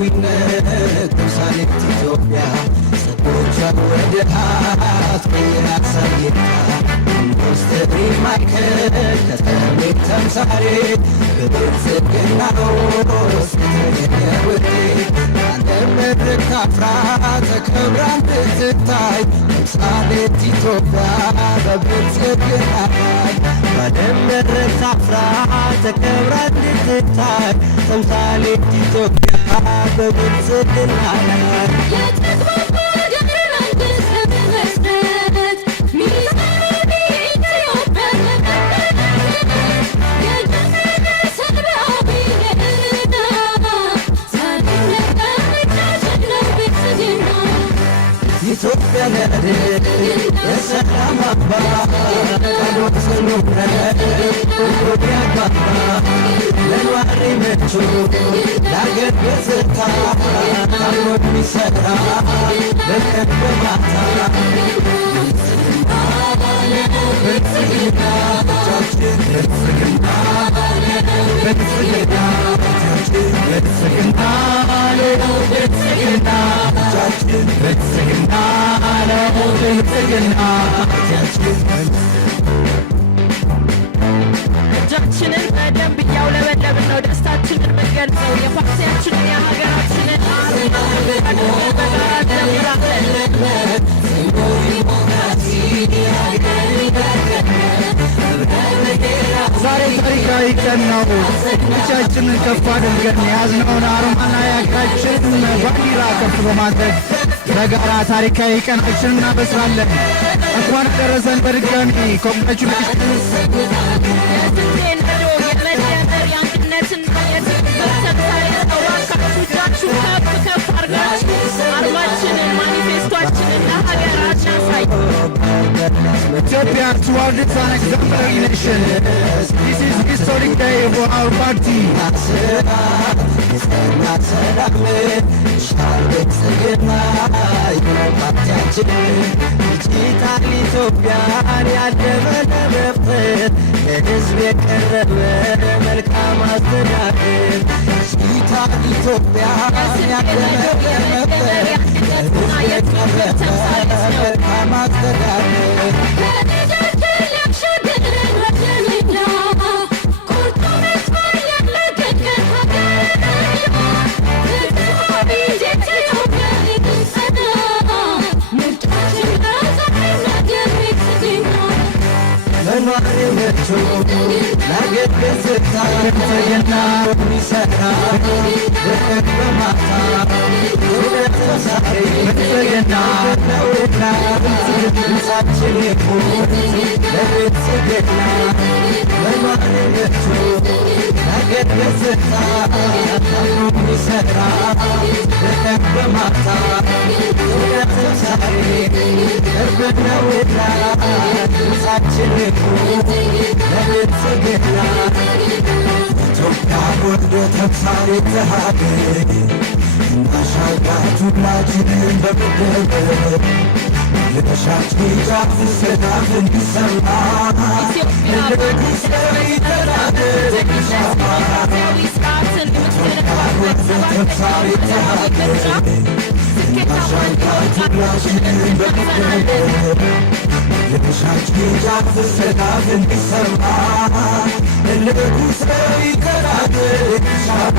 ሉዓላዊነት ተምሳሌት ኢትዮጵያ ሰቦቿ ወደሃት በያሳየታ ኢንዱስትሪ ማዕከል ከተሜት ተምሳሌት በብልጽግና ውስጥ የተገኘ ውጤት አንተም መድረክ አፍራ ተከብራ እንድትታይ ተምሳሌት ኢትዮጵያ በብልጽግና ላይ በዓለም መድረክ አፍራ ተከብራ እንድትታይ ተምሳሌት ኢትዮጵያ በብልጽግና ላይ ኢትዮጵያ ለድል የሰላም አባት ቃሎት ስኑረ ኢትዮጵያ አባባ ለኗሪ ምቹ ለአገር ገጽታ ታሞ የሚሠራ በቀን በማታ ብልጽግና እጃችን ብልጽግና ብልጽግና እጃችን ብልጽግና ነው ብልጽግና እጃችን ብልጽግና ነው ብልጽግና እጃችንን በደንብ እያውለበለብን ነው ደስታችንን የምንገልጸው የፓርቲያችንን የሀገራችንን አርማ በጋራ እንዘምራለን። ዛሬ ታሪካዊ ቀን ነው። እጃችንን ከፍ አድርገን የያዝነውን አርማና የሀገራችንን ባንዲራ ከፍ በማድረግ በጋራ ታሪካዊ ቀናችንን እናበስራለን። እንኳን ደረሰን በድጋሚ ኮንግራቹሌሽንስ። የስንዴ ነዶ የመደመር የአንድነትን የትብብር ተምሳሌት ነው። እባካችሁ እጃችሁ ከፍ ከፍ አድርጋችሁ አርማችንን ማኒፌስቶአችንን ለሀገር እናሳይ። Ethiopia towards its an exemplary nation. This is historic day for our party. ኢትዮጵያን ያደበለበበት ለሕዝብ የቀረበ መልካም አስተዳደር ዲጂታል ኢትዮጵያን ያደበለበበት ለሕዝብ የቀረበ መልካም አስተዳደር ለኗሪነቱ ለአገር ገጽታ ብልጽግና የሚሠራ በቀን በማታ እውነት ተምሳሌ ብልጽግና ነውና ድምፃችን ይሁን ለብልጽግና ለኗሪነቱ ለአገር ገጽታ የሚሠራ በቀን በማታ እውነት ተምሳሌ ነውና ድምፃችን ለብልጽግና ኢትዮጵያ ወልዶ ተምሳሌት ሀገር እናሻግራት ሁላችንን በመደመር የሻች ጫፍ ሰላም እንዲሰማ ለጉሰሪ ተናደር ሻማ ኢትዮጵያ ወልዶ ተምሳሌት ሀገር እናሻግራት ሁላችንን በመደመር የሻች ጫፍ ሰላም እንዲሰማ ለጉሰሪ ተናደር ሻማ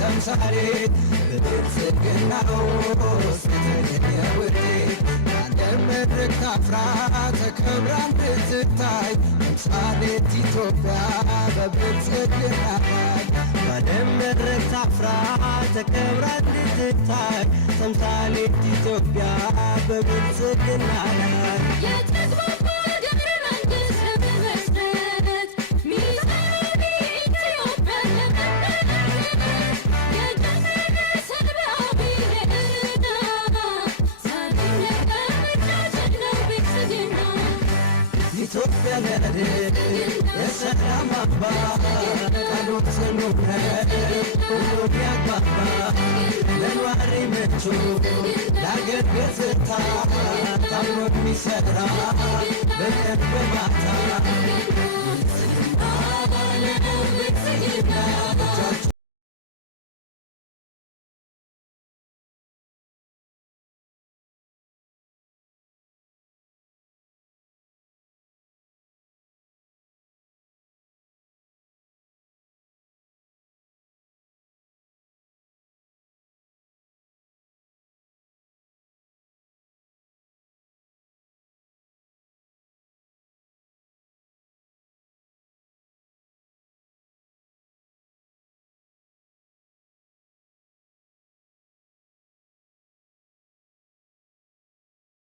ተምሳሌት በብልጽግና ውስጥ የተገኘ ውጤት በመድረክ ታፍራ ተከብራ እንድትታይ ተምሳሌት ኢትዮጵያ በብልጽግና ላይ በመድረክ ታፍራ ተከብራ እንድትታይ ተምሳሌት ኢትዮጵያ በብልጽግና ላይ ኢትዮጵያ ለኔ የሰላም አምባ ቃሎት ጽኑነ ሁሉም ያግባባ ለኗሪ ምቹ ለአገር ገጽታ ታምኖ የሚሠራ በቀን በማታ